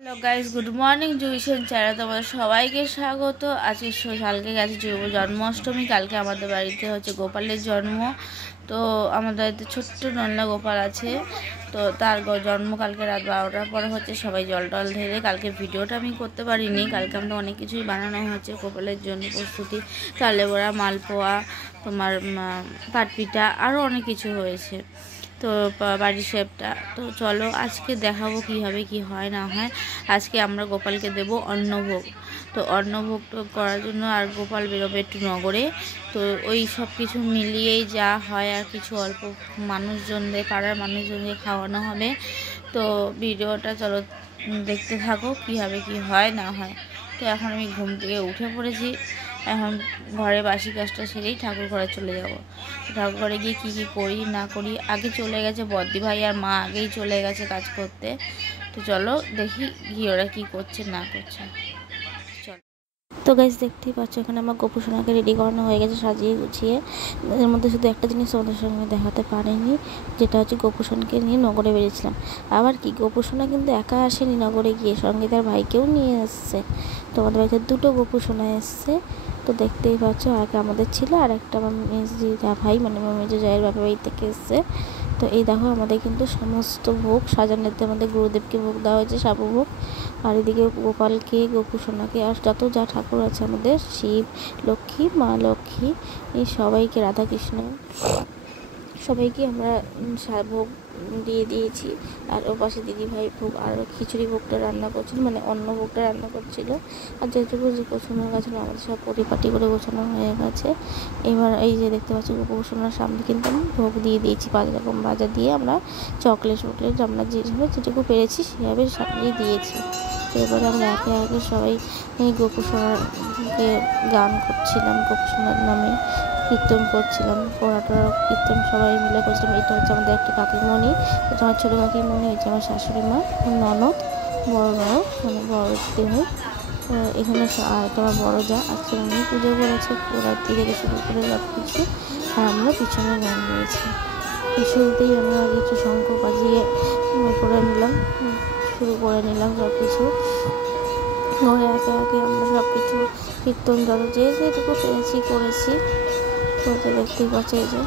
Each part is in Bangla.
Hello guys, good morning. জুইশন চ্যানেলে তোমাদের সবাইকে স্বাগত। আজকে কালকে গেছে জন্মাষ্টমী। কালকে আমাদের বাড়িতে হচ্ছে গোপালের জন্ম। তো আমাদের বাড়িতে ছোট্ট নন্না গোপাল আছে। তো তার জন্ম কালকে রাত 12টার পরে হচ্ছে। সবাই জল টল ঢেলে কালকে ভিডিওটা আমি করতে পারিনি। কালকে আমরা অনেক কিছুই বানানো হচ্ছে গোপালের জন্য প্রস্তুতি। তালে বড়া, মালপোয়া, তোমার পাটপিঠা, আরও অনেক কিছু হয়েছে। তো বাড়ির শেপটা তো চলো আজকে দেখাবো কীভাবে কি হয় না হয়। আজকে আমরা গোপালকে দেব অন্নভোগ। তো অন্নভোগ করার জন্য আর গোপাল বেরোবে একটু নগরে। তো ওই সব কিছু মিলিয়েই যা হয়, আর কিছু অল্প মানুষজনদের, পাড়ার মানুষজনদের খাওয়ানো হবে। তো ভিডিওটা চলো দেখতে থাকো কীভাবে কি হয় না হয়। তো এখন আমি ঘুম থেকে উঠে পড়েছি। এখন ঘরে বাসি কাজটা সেরেই ঠাকুর ঘরে চলে যাব। ঠাকুর ঘরে গিয়ে কী কী করি না করি, আগে চলে গেছে বদ্দি ভাই আর মা, আগেই চলে গেছে কাজ করতে। তো চলো দেখি গিয়ে ওরা কী করছে না করছে। চলো। তো গাইস দেখতেই পাচ্ছ এখানে আমার গোপুসোনাকে রেডি করানো হয়ে গেছে, সাজিয়ে গুছিয়ে। এর মধ্যে শুধু একটা জিনিস তোমাদের সঙ্গে দেখাতে পারিনি, যেটা হচ্ছে গোপুসোনাকে নিয়ে নগরে বেরিয়েছিলাম। আবার কি, গোপুসোনা কিন্তু একা আসেনি নগরে গিয়ে, সঙ্গে তার ভাইকেও নিয়ে এসছে। তোমাদের বাড়িতে দুটো গোপুসোনা এসছে। তো দেখতেই পাচ্ছ, আগে আমাদের ছিল, আর একটা আমার মেজি ভাই মানে আমার মেজো জায়ের বাপের বাড়ি থেকে এসছে। তো এই দেখো আমাদের কিন্তু সমস্ত ভোগ সাজানোতে আমাদের গুরুদেবকে ভোগ দেওয়া হয়েছে, সাবু ভোগ। আর এদিকে গোপালকে, গোপুসোনাকে, আর যত যা ঠাকুর আছে আমাদের, শিব, লক্ষ্মী, মা লক্ষ্মী, এই সবাইকে, রাধাকৃষ্ণ, সবাইকে আমরা ভোগ দিয়ে দিয়েছি। আর ও পাশে দিদিভাই ভোগ আর খিচুড়ি ভোগটা রান্না করছিল, মানে অন্ন ভোগটা রান্না করছিল। আর যেটুকু যে গোছানো গেছিলো আমাদের সব পরিপাটি করে গোছানো হয়ে গেছে। এবার এই যে দেখতে পাচ্ছি গোপুসোনার সামনে কিন্তু আমি ভোগ দিয়ে দিয়েছি 5 রকম ভাজা দিয়ে। আমরা চকলেট আমরা যেটুকু পেরেছি সেভাবে সামনে দিয়েছি। তো এবারে আমরা একে একে সবাই গোপুসোনাকে গান করছিলাম, গোপুসোনার নামে কীর্তন করছিলাম, পড়াটা কীর্তন সবাই মিলে করছিলাম। এটা হচ্ছে আমাদের একটা কাকিমণি, এটা আমার ছোটো কাকিমণি, হচ্ছে আমার শাশুড়ি মা, ননদ, বড় ননদ, মানে বড় দেহ। এখানে এটা আমার বড় যা, আজকে উনি পুজো করেছে রাত্রি থেকে শুরু করে সব কিছু। আর আমরা পিছনে গান রয়েছি। শুরুতেই আমরা কিছু শঙ্খ বাজিয়ে শুরু করে নিলাম সব কিছু। ঘরে একে একে আমরা সব কিছু কীর্তন যত যেটুকু পেরেছি করেছি। তো দেখতেই পাচ্ছি এই যে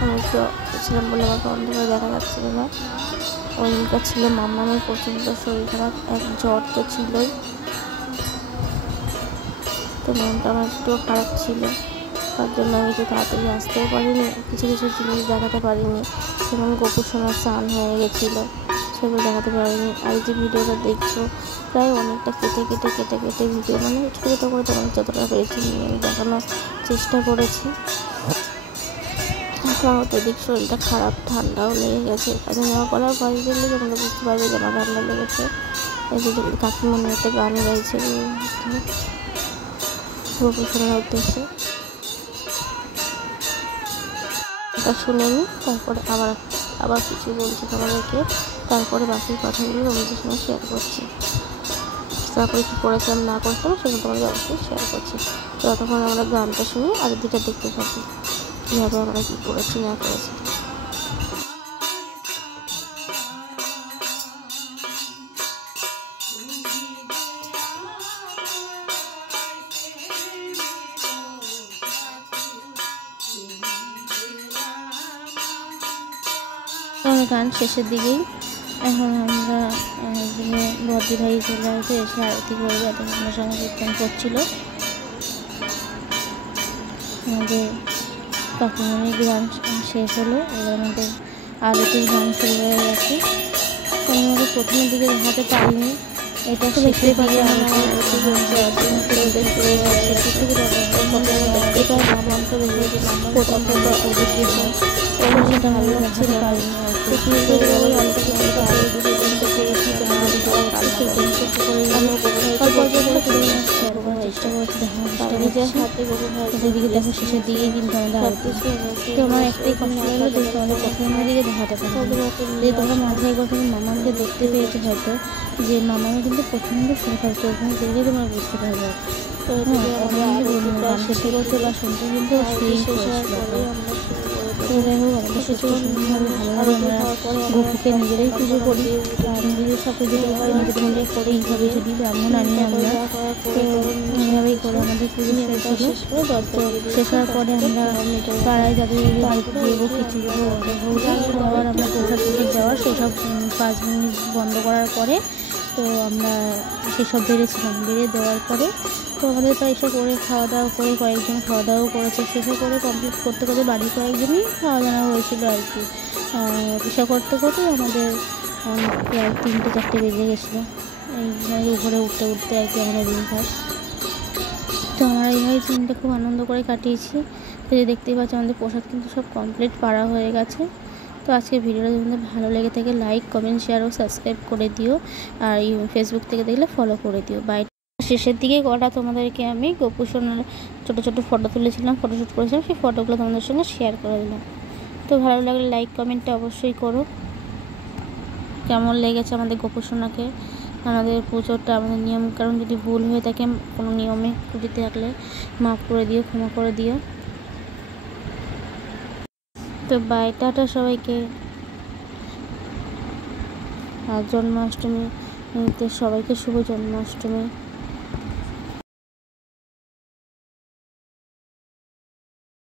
আমি একটু ছিলাম বলে আমাকে অন্ধকারে দেখা যাচ্ছিল না। ওই দিনটা ছিল মামামের প্রচণ্ড শরীর খারাপ, এক জ্বর তো ছিলই। তো মনটা আমার একটু খারাপ ছিল, তার জন্য আমি একটু তাড়াতাড়ি আসতেও পারিনি, কিছু কিছু জিনিস দেখাতে পারিনি। যেমন গোপুসোনার স্নান হয়ে গেছিলো, সেগুলো দেখাতে পারিনি। আর যে ভিডিওটা দেখছো প্রায় অনেকটা কেটে ভিডিও, মানে ছোটো করে তোমার যতটা পেরেছি আমি দেখানোর চেষ্টা করেছি। আমার অত্যধিক শরীরটা খারাপ, ঠান্ডাও লেগে গেছে। জামা পরার পরে গেলে তোমরা বুঝতে পারবে যে আমার ঠান্ডা লেগেছে। এই যে কাকিমণি একটা গান গাইছে গোপুসোনার উদ্দেশ্যে, এটা শুনে নিই, তারপরে আবার কিছু বলছি তোমাদেরকে, তারপরে বাকি কথাগুলো তোমাদের সঙ্গে শেয়ার করছি। তারপরে কী করেছিলাম না করেছিলাম সেগুলো তোমাদের অবশ্যই শেয়ার করছি। তো ততক্ষণ আমরা গানটা শুনি আর দিকটা দেখতে থাকি কীভাবে আমরা কী করেছি না করেছি। গান শেষের দিকেই এখন আমরা বদ্দি ভাই চলে আসবে, এসে আরতি করবে, এতক্ষণের সঙ্গে কীর্তন করছিল। আমাদের কাকিমণির গান শেষ হলো, এবার আমাদের আরতির গান শুরু হয়ে গেছে। তো আমাদের প্রথমের দিকে দেখাতে পারিনি, এটা শেষের দিকে আরতি বলছে, সেটা ভালো দেখাতে পারিনি। এদিকে দেখো শেষের দিকে কিন্তু আমাদের আরতি। তো আমার একটাই কষ্ট লাগলো যে তোমাদের প্রথমের দিকে দেখাতে পারবো, যে তোমরা মাঝে একবার কিন্তু মামাকে দেখতে পেয়েছো হয়তো, যে মামাকে কিন্তু প্রথমে শুনে থাকতো, ওখানে দেখলে তোমরা বুঝতে পারবে। গান শেষ করতে বা শুনতে কিন্তু তো যাই হোক আমাদের সুস্থ সুন্দরভাবে ভালোভাবে আমরা গোপুকে নিজেরাই পুজো করি, নিজেদের সাথে যেটা হয় নিজেদের মধ্যে করে এইভাবে যদি ব্রাহ্মণ আনি আমরা, তো এইভাবেই করে আমাদের পুজো শেষ হলো। তো শেষ হওয়ার পরে আমরা পাড়ায় যাদের বাড়িতে দেবো খিচুড়ি খাওয়ার আমরা প্রসাদ দেওয়ার সেসব 5 মিনিট বন্ধ করার পরে তো আমরা সেসব বেড়েছিলাম, বেড়ে দেওয়ার পরে তো আমাদের তো এসব করে খাওয়া দাওয়া করে কয়েকজন খাওয়া দাওয়াও করেছে, সেসব করে কমপ্লিট করতে করতে বাড়ির কয়েকজনই খাওয়া দাওয়া হয়েছিল আর কি। এসব করতে করতে আমাদের প্রায় 3টে 4টে বেজে গেছিলো, এই উপরে উঠতে উঠতে আর কি আমাদের দিন পাস। তো আমরা এইভাবে দিনটা খুব আনন্দ করে কাটিয়েছি। তো যে দেখতেই পাচ্ছি আমাদের প্রসাদ কিন্তু সব কমপ্লিট পাড়া হয়ে গেছে। তো আজকে ভিডিওটা যদি ভালো লেগে থাকে লাইক কমেন্ট শেয়ার ও সাবস্ক্রাইব করে দিও, আর ফেসবুক থেকে দেখলে ফলো করে দিও। বাই। শেষের দিকে কটা তোমাদেরকে আমি গোপুসোনার ছোটো ছোটো ফটো তুলেছিলাম, ফটোশ্যুট করেছিলাম, সেই ফটোগুলো তোমাদের সঙ্গে শেয়ার করে দিলাম। তো ভালো লাগলে লাইক কমেন্টটা অবশ্যই করো, কেমন লেগেছে আমাদের গোপুসোনাকে, আমাদের পুজোটা, আমাদের নিয়ম কারণ যদি ভুল হয়ে থাকে কোনো নিয়মে পুজোতে থাকলে মাফ করে দিও, ক্ষমা করে দিও। তো বাই, টাটা সবাইকে। আর জন্মাষ্টমীতে সবাইকে শুভ জন্মাষ্টমী।